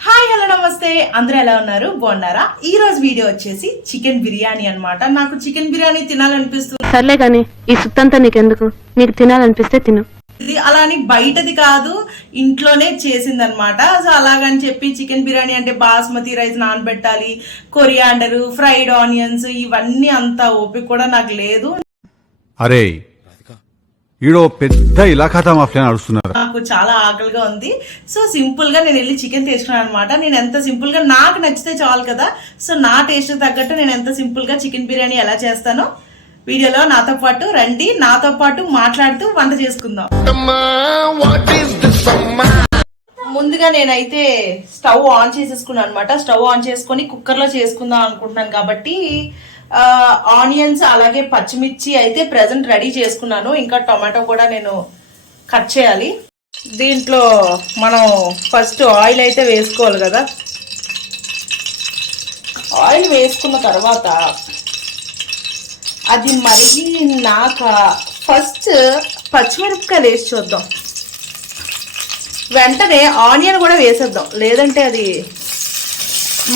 Hi hello నమస్తే. అందరూ ఎలా ఉన్నారు? బాగున్నారా? ఈ రోజు వీడియో వచ్చేసి చికెన్ బిర్యానీ అన్నమాట. నాకు చికెన్ బిర్యానీ తినాలనిపిస్తుంది. సర్లే గాని ఈ సుత్తంతా నీకెందుకు? నీకు తినాలనిపిస్తే తిను. అలా అని బయటది కాదు ఇంట్లోనే చేసింది అనమాట సో అలాగని చెప్పి చికెన్ బిర్యానీ అంటే బాస్మతి రైస్ నానబెట్టాలి కొరియాండర్ ఫ్రైడ్ ఆనియన్స్ ఇవన్నీ అంత ఓపిక కూడా నాకు లేదు. అరే ఈడో పెద్ద ఇలాఖాతా మాఫియా నడుస్తున్నారు. నాకు చాలా ఆకలిగా ఉంది. సో సింపుల్గా నేను వెళ్ళి చికెన్ తీసుకున్నాను అనమాట నేను ఎంత సింపుల్గా నాకు నచ్చితే చాలు కదా. సో నా టేస్ట్ తగ్గట్టు నేను ఎంత సింపుల్గా చికెన్ బిర్యానీ ఎలా చేస్తానో వీడియోలో నాతో పాటు రండి. నాతో పాటు మాట్లాడుతూ వంట చేసుకుందాం. ముందుగా నేనైతే స్టవ్ ఆన్ చేసేసుకున్నాను అనమాట స్టవ్ ఆన్ చేసుకొని కుక్కర్లో చేసుకుందాం అనుకుంటున్నాను కాబట్టి ఆనియన్స్ అలాగే పచ్చిమిర్చి అయితే ప్రెసెంట్ రెడీ చేసుకున్నాను. ఇంకా టొమాటో కూడా నేను కట్ చేయాలి. దీంట్లో మనం ఫస్ట్ ఆయిల్ అయితే వేసుకోవాలి కదా. ఆయిల్ వేసుకున్న తర్వాత అది మరిగినాక ఫస్ట్ పచ్చిమిరపకాయలు వేసి చూద్దాం. వెంటనే ఆనియన్ కూడా వేసేద్దాం. లేదంటే అది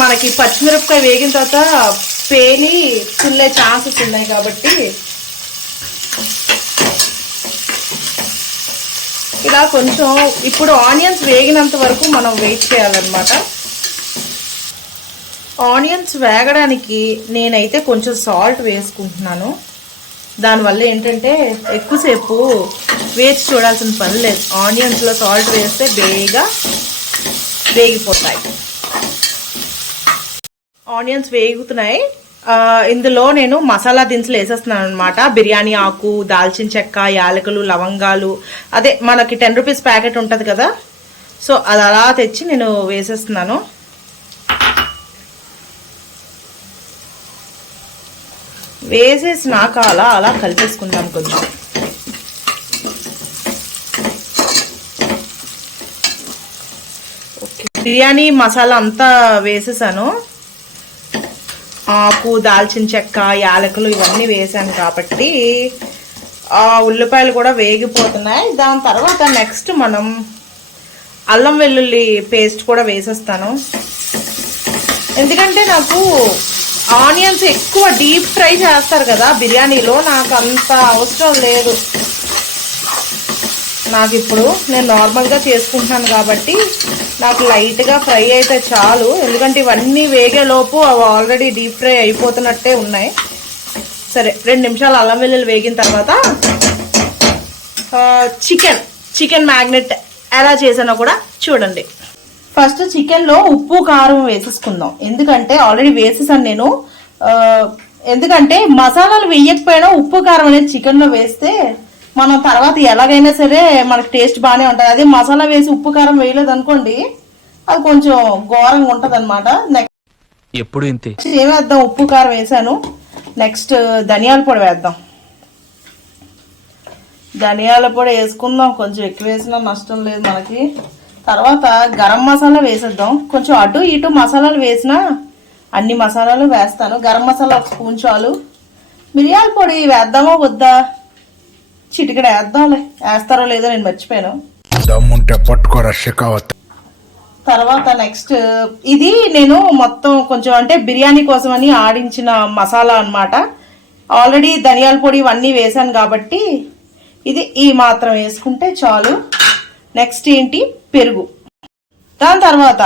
మనకి పచ్చిమిరపకాయ వేగిన తర్వాత పేని చుల్లే ఛాన్సెస్ ఉన్నాయి కాబట్టి ఇలా కొంచెం ఇప్పుడు ఆనియన్స్ వేగినంత వరకు మనం వెయిట్ చేయాలన్నమాట. ఆనియన్స్ వేగడానికి నేనైతే కొంచెం సాల్ట్ వేసుకుంటున్నాను. దానివల్ల ఏంటంటే ఎక్కువసేపు వేచి చూడాల్సిన పని లేదు. ఆనియన్స్లో సాల్ట్ వేస్తే బేగా వేగిపోతాయి. ఆనియన్స్ వేగుతున్నాయి. ఇందులో నేను మసాలా దినుసులు వేసేస్తున్నాను అనమాట బిర్యానీ ఆకు దాల్చిన చెక్క యాలకులు లవంగాలు. అదే మనకి టెన్ రూపీస్ ప్యాకెట్ ఉంటుంది కదా. సో అది అలా తెచ్చి నేను వేసేస్తున్నాను. వేసేసినాక అలా అలా కలిపేసుకుందాం కొంచెం. బిర్యానీ మసాలా అంతా వేసేసాను. ఆకు దాల్చిన చెక్క యాలకులు ఇవన్నీ వేసాను కాబట్టి ఆ ఉల్లిపాయలు కూడా వేగిపోతున్నాయి. దాని తర్వాత నెక్స్ట్ మనం అల్లం వెల్లుల్లి పేస్ట్ కూడా వేసేస్తాను. ఎందుకంటే నాకు ఆనియన్స్ ఎక్కువ డీప్ ఫ్రై చేస్తారు కదా బిర్యానీలో నాకు అంత అవసరం లేదు. నాకు ఇప్పుడు నేను నార్మల్గా చేసుకుంటున్నాను కాబట్టి నాకు లైట్గా ఫ్రై అయితే చాలు. ఎందుకంటే ఇవన్నీ వేగేలోపు అవి ఆల్రెడీ డీప్ ఫ్రై అయిపోతున్నట్టే ఉన్నాయి. సరే రెండు నిమిషాలు అల్లం వెల్లుల్లి వేగిన తర్వాత చికెన్ చికెన్ మ్యాగ్నెట్ ఎలా చేసానో కూడా చూడండి. ఫస్ట్ చికెన్లో ఉప్పు కారం వేసేసుకుందాం. ఎందుకంటే ఆల్రెడీ వేసేసాను నేను. ఎందుకంటే మసాలాలు వేయకపోయినా ఉప్పు కారం అనేది చికెన్లో వేస్తే మనం తర్వాత ఎలాగైనా సరే మనకి టేస్ట్ బాగానే ఉంటుంది. అదే మసాలా వేసి ఉప్పు కారం వేయలేదు అనుకోండి అది కొంచెం ఘోరంగా ఉంటుంది అనమాట నెక్స్ట్ ఎప్పుడు ఇంతే? ఏం వేద్దాం? ఉప్పు కారం వేసాను. నెక్స్ట్ ధనియాల పొడి వేద్దాం. ధనియాల పొడి వేసుకుందాం. కొంచెం ఎక్కువ వేసినా నష్టం లేదు మనకి. తర్వాత గరం మసాలా వేసేద్దాం. కొంచెం అటు ఇటు మసాలాలు వేసినా అన్ని మసాలాలు వేస్తాను. గరం మసాలా ఒక స్పూన్ చాలు. మిరియాల పొడి వేద్దామా వద్దా? చిటికడ వేద్దాంలే. వేస్తారో లేదో నేను మర్చిపోయాను. దమ్ముంటే పట్టుకోరా షెకావత్. తర్వాత నెక్స్ట్ ఇది నేను మొత్తం కొంచెం అంటే బిర్యానీ కోసం అని ఆడించిన మసాలా అన్నమాట. ఆల్రెడీ ధనియాల పొడి ఇవన్నీ వేసాను కాబట్టి ఇది ఈ మాత్రం వేసుకుంటే చాలు. నెక్స్ట్ ఏంటి? పెరుగు. దాని తర్వాత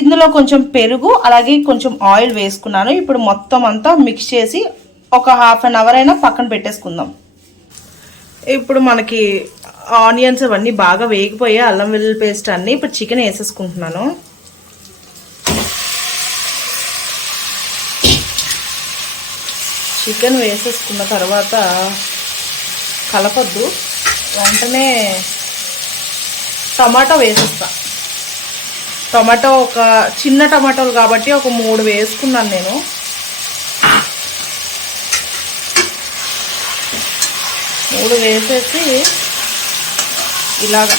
ఇందులో కొంచెం పెరుగు అలాగే కొంచెం ఆయిల్ వేసుకున్నాను. ఇప్పుడు మొత్తం అంతా మిక్స్ చేసి ఒక హాఫ్ అన్ అవర్ అయినా పక్కన పెట్టేసుకుందాం. ఇప్పుడు మనకి ఆనియన్స్ అవన్నీ బాగా వేగిపోయి అల్లం వెల్లుల్లి పేస్ట్ అన్నీ ఇప్పుడు చికెన్ వేసేసుకుంటున్నాను. చికెన్ వేసేసుకున్న తర్వాత కలపద్దు. వెంటనే టమాటో వేసేస్తా. టమాటో ఒక చిన్న టమాటోలు కాబట్టి ఒక మూడు వేసుకున్నాను నేను. మూడు వేసేసి ఇలాగా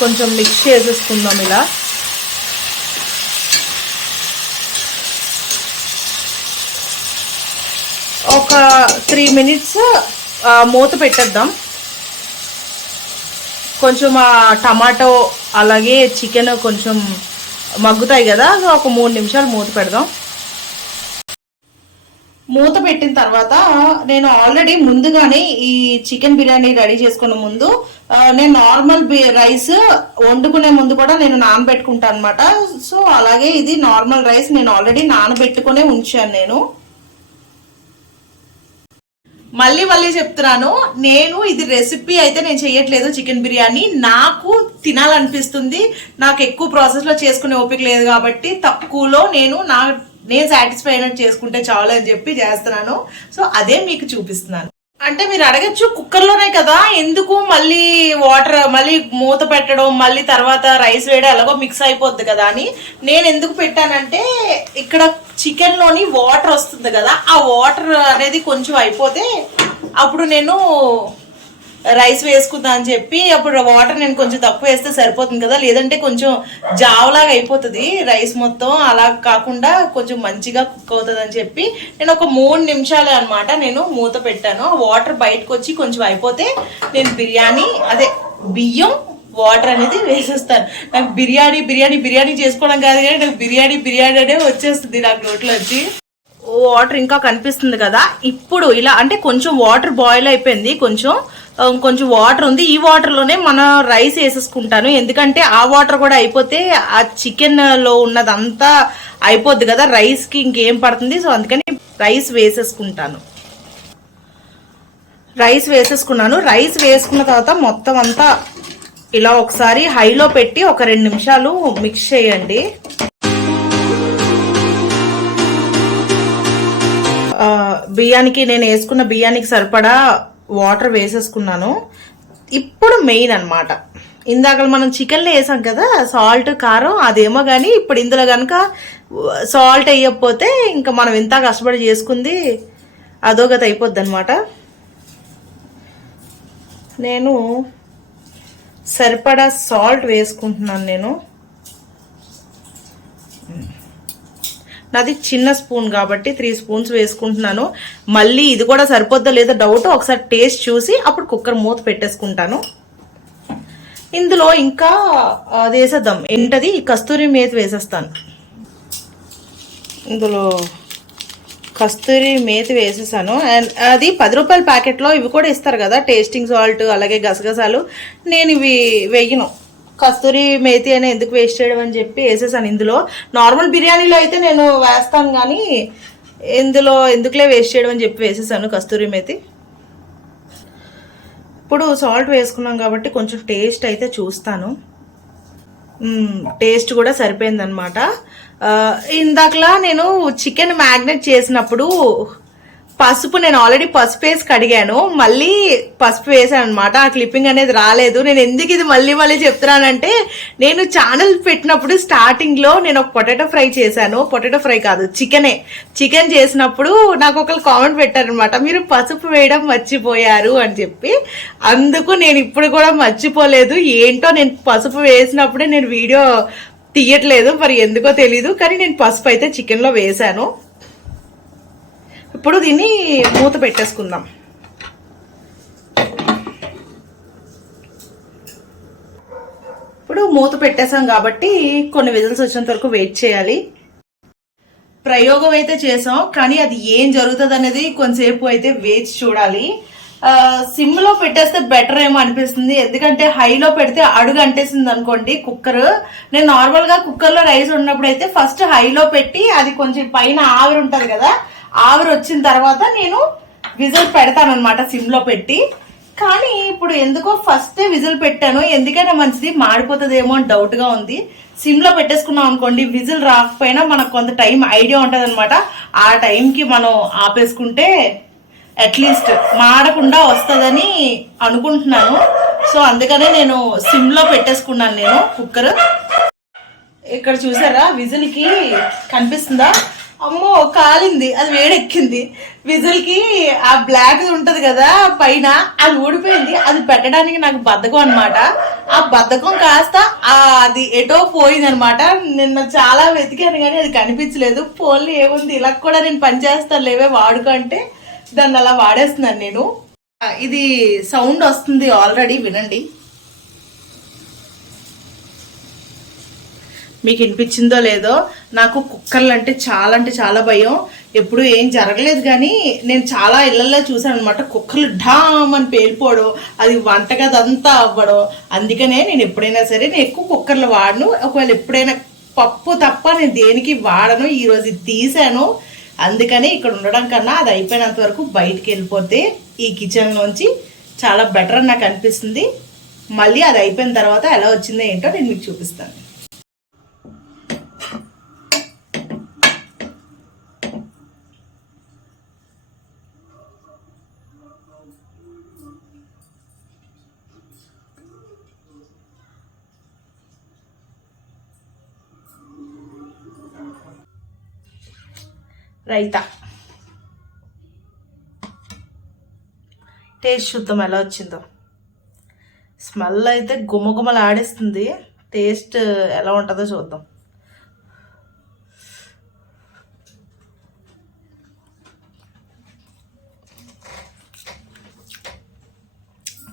కొంచెం మిక్స్ చేసేసుకుందాం ఇలా. ఒక త్రీ మినిట్స్ మూత పెట్టేద్దాం. కొంచెం ఆ టమాటో అలాగే చికెన్ కొంచెం మగ్గుతాయి కదా ఒక మూడు నిమిషాలు మూత పెడదాం. మూత పెట్టిన తర్వాత నేను ఆల్రెడీ ముందుగానే ఈ చికెన్ బిర్యానీ రెడీ చేసుకునే ముందు నేను నార్మల్ రైస్ వండుకునే ముందు కూడా నేను నానబెట్టుకుంటాను అనమాట సో అలాగే ఇది నార్మల్ రైస్ నేను ఆల్రెడీ నానబెట్టుకునే ఉంచాను నేను. మళ్ళీ మళ్ళీ చెప్తున్నాను నేను ఇది రెసిపీ అయితే నేను చేయట్లేదు చికెన్ బిర్యానీ. నాకు తినాలనిపిస్తుంది నాకు ఎక్కువ ప్రాసెస్లో చేసుకునే ఓపిక లేదు కాబట్టి తక్కువలో నేను నా నేను సాటిస్ఫై అయినట్టు చేసుకుంటే చాలు అని చెప్పి చేస్తున్నాను. సో అదే మీకు చూపిస్తున్నాను. అంటే మీరు అడగచ్చు కుక్కర్లోనే కదా ఎందుకు మళ్ళీ వాటర్ మళ్ళీ మూత పెట్టడం మళ్ళీ తర్వాత రైస్ వేయడం ఎలాగో మిక్స్ అయిపోద్ది కదా అని నేను ఎందుకు పెట్టానంటే ఇక్కడ చికెన్లోని వాటర్ వస్తుంది కదా ఆ వాటర్ అనేది కొంచెం అయిపోతే అప్పుడు నేను రైస్ వేసుకుందా అని చెప్పి అప్పుడు వాటర్ నేను కొంచెం తక్కువ వేస్తే సరిపోతుంది కదా లేదంటే కొంచెం జావలాగా అయిపోతుంది రైస్ మొత్తం. అలా కాకుండా కొంచెం మంచిగా కుక్ అవుతుంది అని చెప్పి నేను ఒక మూడు నిమిషాలు అనమాట నేను మూత పెట్టాను. వాటర్ బయటకు వచ్చి కొంచెం అయిపోతే నేను బిర్యానీ అదే బియ్యం వాటర్ అనేది వేసేస్తాను. నాకు బిర్యానీ బిర్యానీ బిర్యానీ చేసుకోవడం కాదు కానీ నాకు బిర్యానీ బిర్యానీ అనే వచ్చేస్తుంది నాకు నోట్లో వచ్చి. వాటర్ ఇంకా కనిపిస్తుంది కదా ఇప్పుడు ఇలా అంటే కొంచెం వాటర్ బాయిల్ అయిపోయింది కొంచెం కొంచెం వాటర్ ఉంది. ఈ వాటర్లోనే మన రైస్ వేసేసుకుంటాను. ఎందుకంటే ఆ వాటర్ కూడా అయిపోతే ఆ చికెన్లో ఉన్నదంతా అయిపోద్ది కదా రైస్కి ఇంకేం పడుతుంది? సో అందుకని రైస్ వేసేసుకుంటాను. రైస్ వేసేసుకున్నాను. రైస్ వేసుకున్న తర్వాత మొత్తం అంతా ఇలా ఒకసారి హైలో పెట్టి ఒక రెండు నిమిషాలు మిక్స్ చేయండి. బియ్యానికి నేను వేసుకున్న బియ్యానికి సరిపడా వాటర్ వేసేసుకున్నాను. ఇప్పుడు మెయిన్ అన్నమాట. ఇందాక మనం చికెన్లో వేసాం కదా సాల్ట్ కారం అదేమో కానీ ఇప్పుడు ఇందులో కనుక సాల్ట్ వేయకపోతే ఇంకా మనం ఎంత కష్టపడి చేసుకుంది అదోగత అయిపోద్ది అనమాట నేను సరిపడా సాల్ట్ వేసుకుంటున్నాను నేను. నాది చిన్న స్పూన్ కాబట్టి త్రీ స్పూన్స్ వేసుకుంటున్నాను. మళ్ళీ ఇది కూడా సరిపోద్దా లేదా డౌట్ ఒకసారి టేస్ట్ చూసి అప్పుడు కుక్కర్ మూత పెట్టేసుకుంటాను. ఇందులో ఇంకా అది వేసేద్దాం. ఏంటది? కస్తూరి మేతి వేసేస్తాను. ఇందులో కస్తూరి మేతి వేసేసాను. అండ్ అది పది రూపాయల ప్యాకెట్లో ఇవి కూడా ఇస్తారు కదా టేస్టింగ్ సాల్ట్ అలాగే గసగసాలు. నేను ఇవి వేయను. కస్తూరి మేతి అని ఎందుకు వేస్ట్ చేయడం అని చెప్పి వేసేసాను ఇందులో. నార్మల్ బిర్యానీలో అయితే నేను వేస్తాను కానీ ఇందులో ఎందుకులే వేస్ట్ చేయడం అని చెప్పి వేసేసాను కస్తూరి మేతి. ఇప్పుడు సాల్ట్ వేసుకున్నాం కాబట్టి కొంచెం టేస్ట్ అయితే చూస్తాను. టేస్ట్ కూడా సరిపోయిందనమాట ఇందాకలా నేను చికెన్ మ్యాగ్నెట్ చేసినప్పుడు పసుపు నేను ఆల్రెడీ పసుపు వేసి కడిగాను. మళ్ళీ పసుపు వేసాను అనమాట ఆ క్లిప్పింగ్ అనేది రాలేదు. నేను ఎందుకు ఇది మళ్ళీ మళ్ళీ చెప్తున్నానంటే నేను ఛానల్ పెట్టినప్పుడు స్టార్టింగ్లో నేను ఒక పొటాటో ఫ్రై చేశాను. పొటాటో ఫ్రై కాదు చికెనే చికెన్ చేసినప్పుడు నాకు ఒకరు కామెంట్ పెట్టారనమాట మీరు పసుపు వేయడం మర్చిపోయారు అని చెప్పి. అందుకు నేను ఇప్పుడు కూడా మర్చిపోలేదు. ఏంటో నేను పసుపు వేసినప్పుడే నేను వీడియో తీయట్లేదు. మరి ఎందుకో తెలీదు. కానీ నేను పసుపు అయితే చికెన్లో వేశాను ఇప్పుడు దీన్ని మూత పెట్టేసుకుందాం. ఇప్పుడు మూత పెట్టేసాం కాబట్టి కొన్ని విజిల్స్ వచ్చేంత వరకు వెయిట్ చేయాలి. ప్రయోగం అయితే చేసాం కానీ అది ఏం జరుగుతుంది అనేది కొంతసేపు అయితే వేచి చూడాలి. సిమ్లో పెట్టేస్తే బెటర్ ఏమో అనిపిస్తుంది. ఎందుకంటే హైలో పెడితే అడుగు అంటేసింది అనుకోండి కుక్కర్. నేను నార్మల్గా కుక్కర్లో రైస్ ఉన్నప్పుడు అయితే ఫస్ట్ హైలో పెట్టి అది కొంచెం పైన ఆవిరి ఉంటుంది కదా ఆవిరి వచ్చిన తర్వాత నేను విజిల్ పెడతాను అనమాట పెట్టి. కానీ ఇప్పుడు ఎందుకో ఫస్ట్ విజిల్ పెట్టాను. ఎందుకైనా మంచిది మాడిపోతుందేమో అని డౌట్గా ఉంది. సిమ్లో పెట్టేసుకున్నాం అనుకోండి విజిల్ రాకపోయినా మనకు కొంత టైం ఐడియా ఉంటుంది అనమాట ఆ టైంకి మనం ఆపేసుకుంటే అట్లీస్ట్ మాడకుండా వస్తుందని అనుకుంటున్నాను. సో అందుకనే నేను సిమ్లో పెట్టేసుకున్నాను నేను కుక్కర్ ఇక్కడ చూసారా? విజిల్కి కనిపిస్తుందా? అమ్మో కాలింది. అది వేడెక్కింది. విజిల్కి ఆ బ్లాక్ ఉంటది కదా పైన అది ఊడిపోయింది. అది పెట్టడానికి నాకు బద్ధకం అనమాట ఆ బద్ధకం కాస్త అది ఎటో పోయింది అనమాట నిన్న చాలా వెతికాను కానీ అది కనిపించలేదు. పోన్లీ ఏముంది? ఇలా కూడా నేను పని చేస్తాను లేవే వాడుకో అంటే దాన్ని అలా వాడేస్తున్నాను నేను. ఇది సౌండ్ వస్తుంది ఆల్రెడీ వినండి. మీకు వినిపించిందో లేదో నాకు కుక్కర్లు అంటే చాలా అంటే చాలా భయం. ఎప్పుడు ఏం జరగలేదు కానీ నేను చాలా ఇళ్ళలో చూసాను అనమాట కుక్కర్లు ఢామ్ అని పేలిపోవడం అది వంటగది అంతా అవ్వడం. అందుకనే నేను ఎప్పుడైనా సరే నేను ఎక్కువ కుక్కర్లు వాడను. ఒకవేళ ఎప్పుడైనా పప్పు తప్ప నేను దేనికి వాడను ఈరోజు ఇది తీసాను అందుకని ఇక్కడ ఉండడం కన్నా అది అయిపోయినంత వరకు బయటికి వెళ్ళిపోతే ఈ కిచెన్లోంచి చాలా బెటర్ అని నాకు అనిపిస్తుంది. మళ్ళీ అది అయిపోయిన తర్వాత ఎలా వచ్చిందో ఏంటో నేను మీకు చూపిస్తాను. రైతా. టేస్ట్ చూద్దాం ఎలా వచ్చిందో. స్మెల్ అయితే గుమగుమలు ఆడేస్తుంది. టేస్ట్ ఎలా ఉంటుందో చూద్దాం.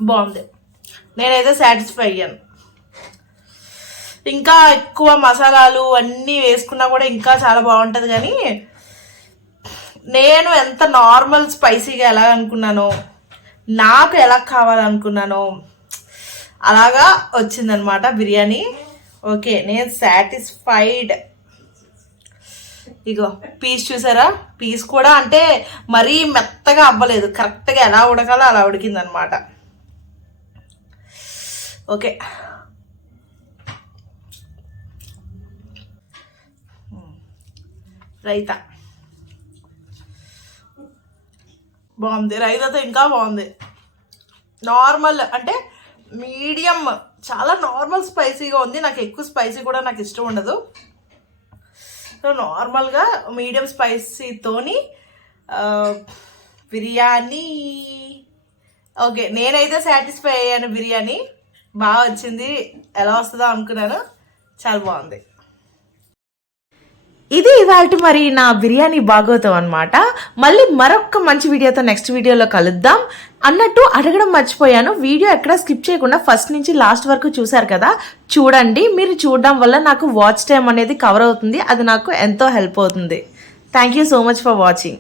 బాగుంది. నేనైతే సాటిస్ఫై అయ్యాను. ఇంకా ఎక్కువ మసాలాలు అన్నీ వేసుకున్నా కూడా ఇంకా చాలా బాగుంటుంది కానీ నేను ఎంత నార్మల్ స్పైసీగా ఎలా అనుకున్నానో నాకు ఎలా కావాలనుకున్నానో అలాగా వచ్చిందనమాట బిర్యానీ. ఓకే నేను సాటిస్ఫైడ్ ఇగో పీస్ చూసారా? పీస్ కూడా అంటే మరీ మెత్తగా అవ్వలేదు. కరెక్ట్గా ఎలా ఉడకాలో అలా ఉడికిందనమాట ఓకే. రైతా. బాగుంది. రైతాతో ఇంకా బాగుంది. నార్మల్ అంటే మీడియం చాలా నార్మల్ స్పైసీగా ఉంది. నాకు ఎక్కువ స్పైసీ కూడా నాకు ఇష్టం ఉండదు. సో నార్మల్గా మీడియం స్పైసీతోని బిర్యానీ. ఓకే నేనైతే సాటిస్ఫై అయ్యాను. బిర్యానీ బాగా వచ్చింది. ఎలా వస్తుందో అనుకున్నాను. చాలా బాగుంది. ఇది ఇవాళ మరి నా బిర్యానీ బాగోతాం అనమాట మళ్ళీ మరొక మంచి వీడియోతో నెక్స్ట్ వీడియోలో కలుద్దాం. అన్నట్టు అడగడం మర్చిపోయాను. వీడియో ఎక్కడ స్కిప్ చేయకుండా ఫస్ట్ నుంచి లాస్ట్ వరకు చూసారు కదా? చూడండి. మీరు చూడడం వల్ల నాకు వాచ్ టైం అనేది కవర్ అవుతుంది. అది నాకు ఎంతో హెల్ప్ అవుతుంది. Thank you so much for watching